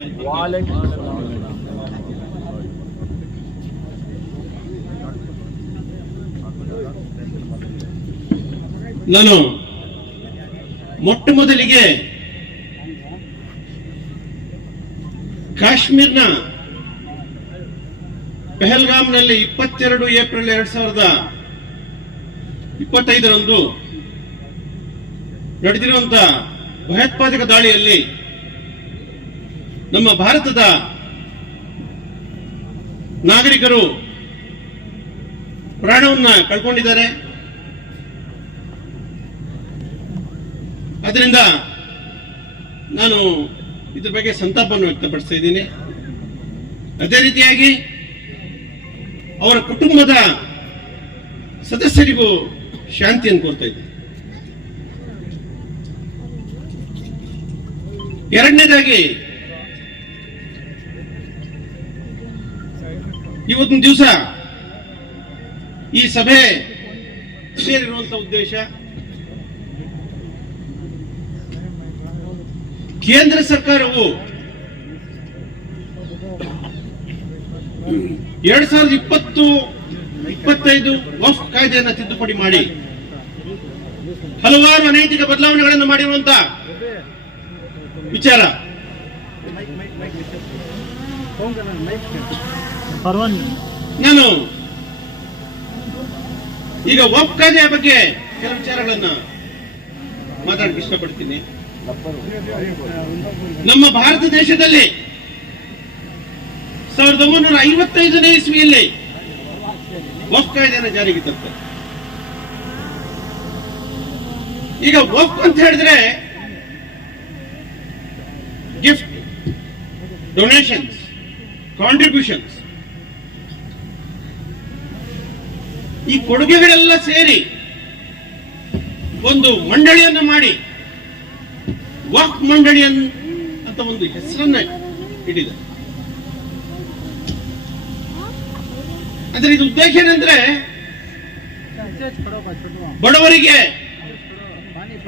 ನಾನು ಮೊಟ್ಟ ಮೊದಲಿಗೆ ಕಾಶ್ಮೀರ್ನ ಪೆಹಲ್ಗಾಮ್ನಲ್ಲಿ 22 ಏಪ್ರಿಲ್ 2025 ನಡೆದಿರುವಂತಹ ಭಯೋತ್ಪಾದಕ ದಾಳಿಯಲ್ಲಿ ನಮ್ಮ ಭಾರತದ ನಾಗರಿಕರು ಪ್ರಾಣವನ್ನ ಕಳ್ಕೊಂಡಿದ್ದಾರೆ. ಅದರಿಂದ ನಾನು ಇದ್ರ ಬಗ್ಗೆ ಸಂತಾಪವನ್ನು ವ್ಯಕ್ತಪಡಿಸ್ತಾ ಇದ್ದೀನಿ. ಅದೇ ರೀತಿಯಾಗಿ ಅವರ ಕುಟುಂಬದ ಸದಸ್ಯರಿಗೂ ಶಾಂತಿಯನ್ನು ಕೋರ್ತಾ ಇದ್ದೀನಿ. ಎರಡನೇದಾಗಿ, ಇವತ್ತಿನ ದಿವಸ ಈ ಸಭೆ ಸೇರಿರುವಂತಹ ಉದ್ದೇಶ, ಕೇಂದ್ರ ಸರ್ಕಾರವು 2020-25 ವಕ್ಫ್ ಕಾಯ್ದೆಯನ್ನು ತಿದ್ದುಪಡಿ ಮಾಡಿ ಹಲವಾರು ಅನೈತಿಕ ಬದಲಾವಣೆಗಳನ್ನು ಮಾಡಿರುವಂತಹ ವಿಚಾರ. ನಾನು ಈಗ ವಕ್ಫ್ ಕಾಯ್ದೆಯ ಬಗ್ಗೆ ಕೆಲವು ವಿಚಾರಗಳನ್ನ ಮಾತಾಡಕ್ಕೆ ಇಷ್ಟಪಡ್ತೀನಿ. ನಮ್ಮ ಭಾರತ ದೇಶದಲ್ಲಿ 1955ನೇ ಇಸ್ವಿಯಲ್ಲಿ ವಕ್ಫ್ ಕಾಯ್ದೆಯನ್ನು ಜಾರಿಗೆ ತರ್ತಾರೆ. ಈಗ ವಕ್ಫ್ ಅಂತ ಹೇಳಿದ್ರೆ ಗಿಫ್ಟ್, ಡೊನೇಷನ್ಸ್, ಕಾಂಟ್ರಿಬ್ಯೂಷನ್ಸ್, ಈ ಕೊಡುಗೆಗಳೆಲ್ಲ ಸೇರಿ ಒಂದು ಮಂಡಳಿಯನ್ನು ಮಾಡಿ ವಕ್ಫ್ ಮಂಡಳಿ ಅಂತ ಒಂದು ಹೆಸರನ್ನ ಇಟ್ಟಿದೆ. ಅಂದ್ರೆ ಇದು ಉದ್ದೇಶ ಏನಂದ್ರೆ ಬಡವರಿಗೆ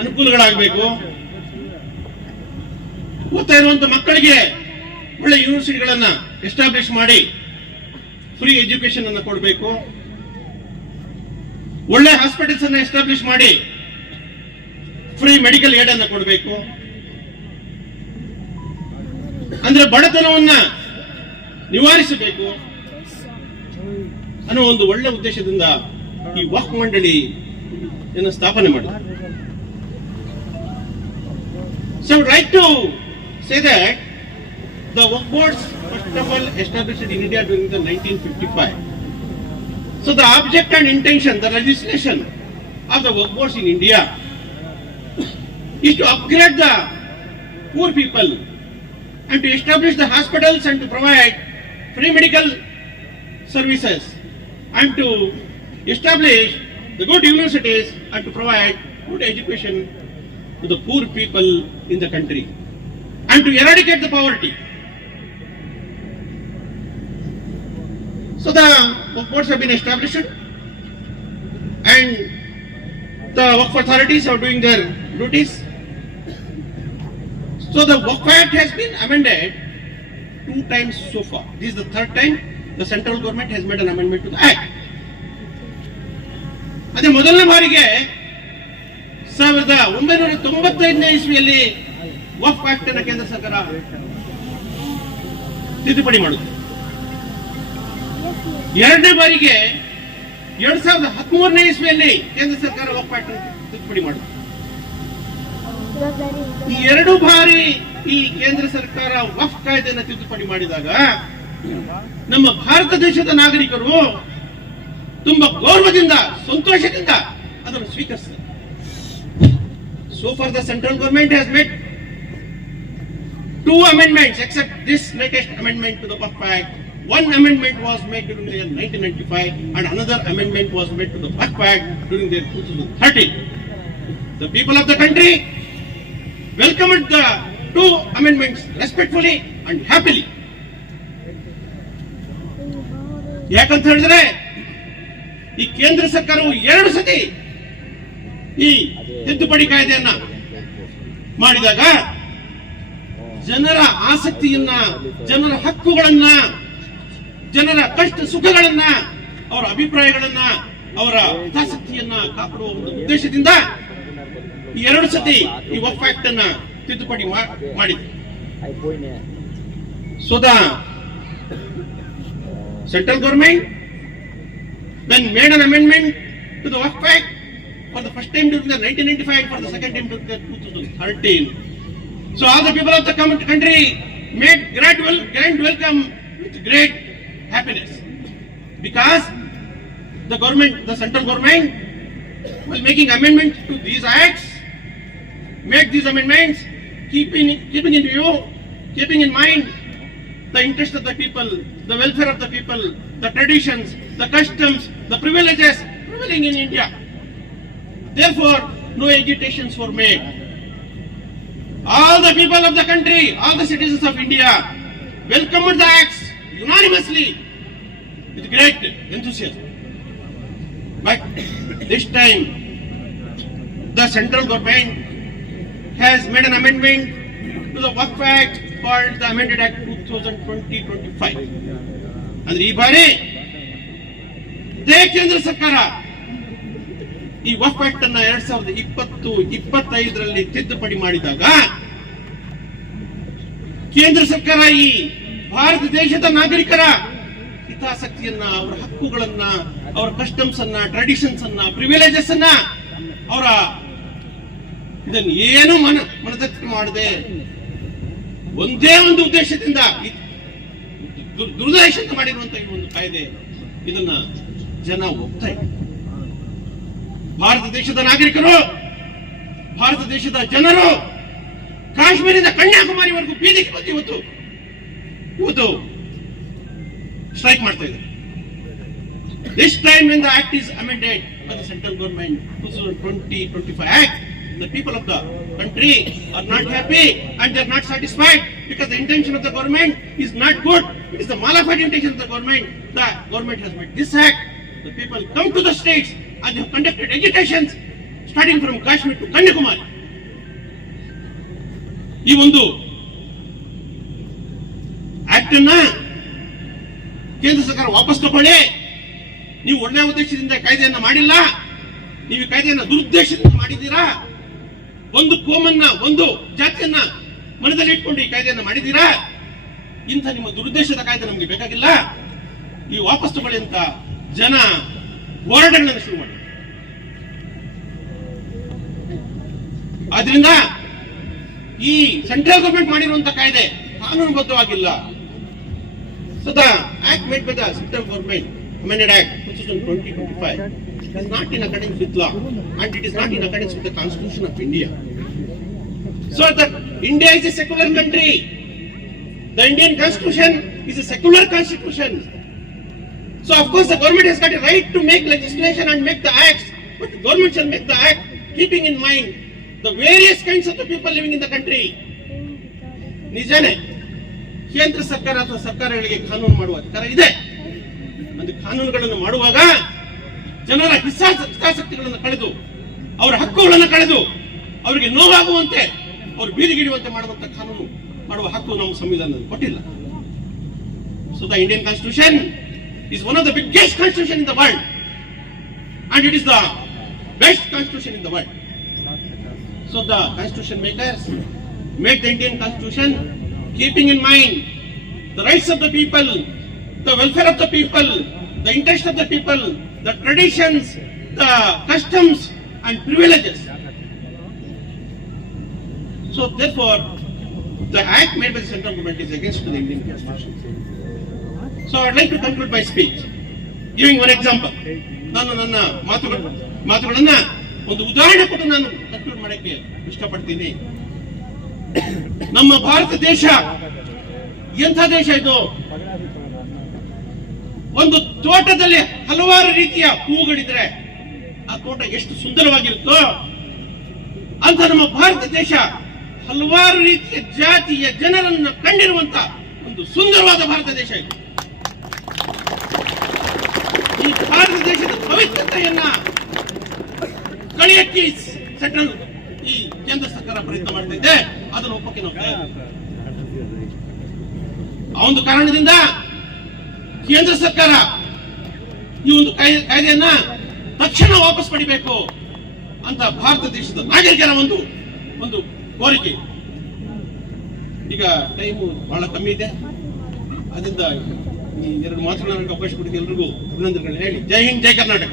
ಅನುಕೂಲಗಳಾಗಬೇಕು, ಓದ್ತಾ ಇರುವಂತ ಮಕ್ಕಳಿಗೆ ಒಳ್ಳೆ ಯೂನಿವರ್ಸಿಟಿಗಳನ್ನ ಎಸ್ಟಾಬ್ಲಿಷ್ ಮಾಡಿ ಫ್ರೀ ಎಜುಕೇಶನ್ ಅನ್ನು ಕೊಡಬೇಕು, ಒಳ್ಳೆ ಹಾಸ್ಪಿಟಲ್ಸ್ ಅನ್ನ ಎಸ್ಟಾಬ್ಲಿಷ್ ಮಾಡಿ ಫ್ರೀ ಮೆಡಿಕಲ್ ಏಡ್ ಅನ್ನು ಕೊಡಬೇಕು. ಅಂದ್ರೆ ಬಡತನವನ್ನ ನಿವಾರಿಸಬೇಕು ಅನ್ನೋ ಒಂದು ಒಳ್ಳೆ ಉದ್ದೇಶದಿಂದ ಈ ವಕ್ಫ್ ಮಂಡಳಿ ಸ್ಥಾಪನೆ ಮಾಡಿದೆ. So I would like to say that the Waqf Boards first of all established in India during the 1955. So the object and intention, the legislation of the Waqf Boards in India is to upgrade the poor people and to establish the hospitals and to provide free medical services and to establish the good universities and to provide good education to the poor people in the country and to eradicate the poverty. So the Waqf Boards have been established and the Waqf authorities are doing their duties. So the Waqf Act has been amended 2 times so far. This is the 3rd time the central government has made an amendment to the Act. ಅದೇ ಮೊದಲನೇ ಬಾರಿಗೆ 1995ನೇ ಇಸ್ವಿಯಲ್ಲಿ ವಕ್ಫ್ act ಅನ್ನು ಕೇಂದ್ರ ಸರ್ಕಾರ ತಿದ್ದುಪಡಿ ಮಾಡಿತು. ಎರಡನೇ ಬಾರಿಗೆ 2013ನೇ ಇಸ್ವಿಯಲ್ಲಿ ಕೇಂದ್ರ ಸರ್ಕಾರ ವಕ್ಫ್ ಆಕ್ಟ್ ತಿದ್ದುಪಡಿ ಮಾಡಿತು. ಈ 2 ಬಾರಿ ಈ ಕೇಂದ್ರ ಸರ್ಕಾರ ವಕ್ಫ್ ಕಾಯ್ದೆಯನ್ನು ತಿದ್ದುಪಡಿ ಮಾಡಿದಾಗ ನಮ್ಮ ಭಾರತ ದೇಶದ ನಾಗರಿಕರು ತುಂಬಾ ಗೌರವದಿಂದ, ಸಂತೋಷದಿಂದ ಅದನ್ನು ಸ್ವೀಕರಿಸಿದರು. So far the central government has made 2 amendments except this latest amendment to the Waqf Act. One amendment was made during the year 1995 and another amendment was made to the Waqf Act during the year 2013. The people of the country welcomed the 2 amendments respectfully and happily. ಯಾಕಂತ ಹೇಳಿದ್ರೆ ಈ ಕೇಂದ್ರ ಸರ್ಕಾರವು 2 ಸತಿ ಈ ತಿದ್ದುಪಡಿ ಕಾಯ್ದೆಯನ್ನ ಮಾಡಿದಾಗ ಜನರ ಆಸಕ್ತಿಯನ್ನ, ಜನರ ಹಕ್ಕುಗಳನ್ನ, ಜನರ ಕಷ್ಟ ಸುಖಗಳನ್ನ, ಅವರ ಅಭಿಪ್ರಾಯಗಳನ್ನ, ಅವರ ಹಿತಾಸಕ್ತಿಯನ್ನ ಕಾಪಾಡುವ ಒಂದು ಉದ್ದೇಶದಿಂದ ಈ 2 ಸತಿ ಈ ವಕ್ಫ್ ಆಕ್ಟ್ ಅನ್ನ ತಿದ್ದುಪಡಿ ಮಾಡಿದೆ. So the central government when made an amendment to the Waqf Act for the first time during the 1995, for the second time during the 2013. So all the people of the country made grand welcome with great happiness, because the government, the central government, was making amendments to these acts, make these amendments keeping in view, keeping in mind the interest of the people, the welfare of the people, the traditions, the customs, the privileges prevailing in India. Therefore, no agitations were made. All the people of the country, all the citizens of India welcomed the acts unanimously with great enthusiasm. But this time, the central government has made an amendment to the Waqf Act called the Amended Act 2020-25. ಅಂದ್ರೆ ಈ ಬಾರಿ ಇದೇ ಕೇಂದ್ರ ಸರ್ಕಾರ ಈ ವಕ್ಫ್ act ಅನ್ನ 2020-25ರಲ್ಲಿ ತಿದ್ದುಪಡಿ ಮಾಡಿದಾಗ ಕೇಂದ್ರ ಸರ್ಕಾರ ಈ ಭಾರತ ದೇಶದ ನಾಗರಿಕರ ಹಿತಾಸಕ್ತಿಯನ್ನ, ಅವರ ಹಕ್ಕುಗಳನ್ನ, ಅವರ ಕಸ್ಟಮ್ಸ್ ಅನ್ನ, ಟ್ರೆಡಿಷನ್ಸ್ ಅನ್ನ, ಪ್ರಿವಿಲೇಜಸ್ ಅನ್ನ, ಅವರ ಇದನ್ನು ಏನು ಮನದಟ್ಟು ಮಾಡದೆ ಒಂದೇ ಒಂದು ಉದ್ದೇಶದಿಂದ ದುರುದ್ದೇಶದಿಂದ ಮಾಡಿರುವಂತಹ ಈ ಒಂದು ಕಾಯ್ದೆ, ಇದನ್ನ ಜನ ಒಪ್ತಾ ಇದ್ದಾರೆ. ಭಾರತ ದೇಶದ ನಾಗರಿಕರು, ಭಾರತ ದೇಶದ ಜನರು ಕಾಶ್ಮೀರದಿಂದ ಕನ್ಯಾಕುಮಾರಿವರೆಗೂ ಬೀದಿಗೆ ಬಂದು ಇವತ್ತು ಸ್ಟ್ರೈಕ್ ಮಾಡ್ತಾ ಇದ್ದಾರೆ. This time when the act is amended by the central government 2020-25 act, the people of the country are not happy and they are not satisfied, because the intention of the government is not good. It is the malignant intention of the government. The government has made this act. The people come to the states and they have conducted agitations starting from Kashmir to Kanyakumari. ಈ ಒಂದು act ಅನ್ನ ಕೇಂದ್ರ ಸರ್ಕಾರ ವಾಪಸ್ ತಗೊಳ್ಳಿ. ನೀವು ಒಳ್ಳೆಯ ಉದ್ದೇಶದಿಂದ ಕಾಯ್ದೆಯನ್ನ ಮಾಡಿಲ್ಲ, ನೀವು ಈ ಕಾಯ್ದೆಯನ್ನ ದುರುದ್ದೇಶದಿಂದ ಮಾಡಿದ್ದೀರಾ. ಒಂದು ಕೋಮನ್ನ, ಒಂದು ಜಾತಿಯನ್ನ ಮನದಲ್ಲಿ ಇಟ್ಕೊಂಡು ಈ ಕಾಯ್ದೆಯನ್ನ ಮಾಡಿದ್ದೀರಾ. ಇಂಥ ನಿಮ್ಮ ದುರುದ್ದೇಶದ ಕಾಯ್ದೆ ನಮಗೆ ಬೇಕಾಗಿಲ್ಲ, ಈ ವಾಪಸ್ ತಗೊಳ್ಳಿ ಅಂತ ಜನ ಹೋರಾಟಗಳನ್ನು ಶುರು ಮಾಡಿ. ಆದ್ರಿಂದ ಈ ಸೆಂಟ್ರಲ್ ಗವರ್ಮೆಂಟ್ ಮಾಡಿರುವಂತಹ ಕಾಯ್ದೆ ಕಾನೂನುಬದ್ಧವಾಗಿಲ್ಲ. So the act made by the central government, Amended Act 2020-25, is not in accordance with law and it is not in accordance with the Constitution of India. So that India is a secular country. The Indian Constitution is a secular constitution. So of course the government has got a right to make legislation and make the acts, but the government shall make the act keeping in mind the various kinds of the people living in the country. ನಿಜನೇ ಕೇಂದ್ರ ಸರ್ಕಾರ ಅಥವಾ ಸರ್ಕಾರಗಳಿಗೆ ಕಾನೂನು ಮಾಡುವ ಅಧಿಕಾರ ಇದೆ. ಒಂದು ಕಾನೂನುಗಳನ್ನು ಮಾಡುವಾಗ ಜನರ ಹಿತಾಸಕ್ತಿಗಳನ್ನು ಕಳೆದು, ಅವರ ಹಕ್ಕುಗಳನ್ನು ಕಳೆದು, ಅವರಿಗೆ ನೋವಾಗುವಂತೆ, ಅವರು ಬೀದಿಗಿಡುವಂತೆ ಮಾಡುವಂತ ಕಾನೂನು ಮಾಡುವ ಹಕ್ಕು ನಮ್ಮ ಸಂವಿಧಾನದಲ್ಲಿ ಕೊಟ್ಟಿಲ್ಲ. So the Indian constitution is one of the biggest constitution in the world, and it is the best constitution in the world. So the constitution makers made the Indian constitution keeping in mind the rights of the people, the welfare of the people, the interest of the people, the traditions, the customs and privileges. So therefore the act made by the central government is against the Indian constitution. So I'd like to conclude my speech giving one example. ನಾನು ನನ್ನ ಮಾತುಗಳನ್ನ ಒಂದು ಉದಾಹರಣೆ ಕೊಟ್ಟು ನಾನು conclude ಮಾಡಕ್ಕೆ ಇಷ್ಟಪಡ್ತೀನಿ. ನಮ್ಮ ಭಾರತ ದೇಶ ಎಂಥ ದೇಶ ಇದು? ಒಂದು ತೋಟದಲ್ಲಿ ಹಲವಾರು ರೀತಿಯ ಹೂವುಗಳಿದ್ರೆ ಆ ತೋಟ ಎಷ್ಟು ಸುಂದರವಾಗಿರುತ್ತೋ ಅಂತ ನಮ್ಮ ಭಾರತ ದೇಶ ಹಲವಾರು ರೀತಿಯ ಜಾತಿಯ ಜನರನ್ನು ಕಂಡಿರುವಂತ ಒಂದು ಸುಂದರವಾದ ಭಾರತ ದೇಶ ಇದು. ಈ ಭಾರತ ದೇಶದ ಪವಿತ್ರತೆಯನ್ನ ಕಳೆಯಕ್ಕೆ ಸೆಂಟ್ರಲ್ ಈ ಕೇಂದ್ರ ಸರ್ಕಾರ ಪ್ರಯತ್ನ ಮಾಡ್ತಾ ಇದೆ. ಅದನ್ನು ಒಪ್ಪಕ್ಕೆ ನಾವು ಆ ಒಂದು ಕಾರಣದಿಂದ ಕೇಂದ್ರ ಸರ್ಕಾರ ಈ ಒಂದು ಕಾಯ್ದೆಯನ್ನ ತಕ್ಷಣ ವಾಪಸ್ ಪಡಿಬೇಕು ಅಂತ ಭಾರತ ದೇಶದ ನಾಗರಿಕರ ಒಂದು ಕೋರಿಕೆ. ಈಗ ಟೈಮು ಬಹಳ ಕಮ್ಮಿ ಇದೆ, ಅದರಿಂದ ಈ ಎರಡು ಮಾತನಾಡಕ್ಕೆ ಅವಕಾಶ ಕೊಟ್ಟಿದ್ದು ಎಲ್ರಿಗೂ ಅಭಿನಂದನೆಗಳನ್ನ ಹೇಳಿ ಜೈ ಹಿಂದ್, ಜೈ ಕರ್ನಾಟಕ.